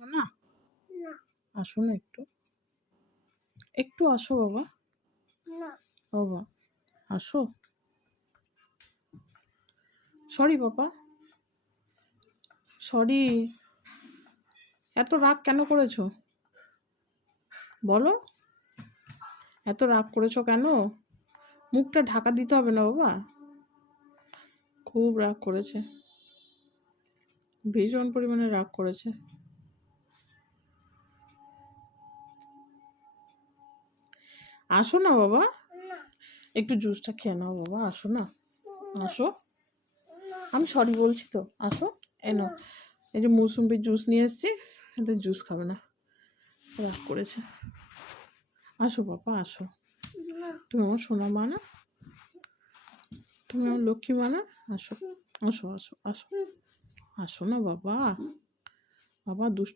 আসো না, আসো না, একটু একটু আসো বাবা। বাবা আসো। সরি বাবা, সরি। এত রাগ কেন করেছো বলো? এত রাগ করেছো কেন? মুখটা ঢাকা দিতে হবে না বাবা? খুব রাগ করেছে, ভীষণ পরিমাণে রাগ করেছে। আসো না বাবা, একটু জুসটা খেয়ে নাও বাবা, আসো না, আসো। আমি সরি বলছি তো, আসো। এনো, এই যে মৌসুম্বির জুস নিয়ে এসেছি, এটা জুস খাবে না, রাগ করেছে। আসো বাবা, আসো। তুমি আমার সোনা মা না? তুমি আমার লক্ষ্মী মা না? আসো, আসো, আসো, আসো, আসো না বাবা। বাবা দুষ্টু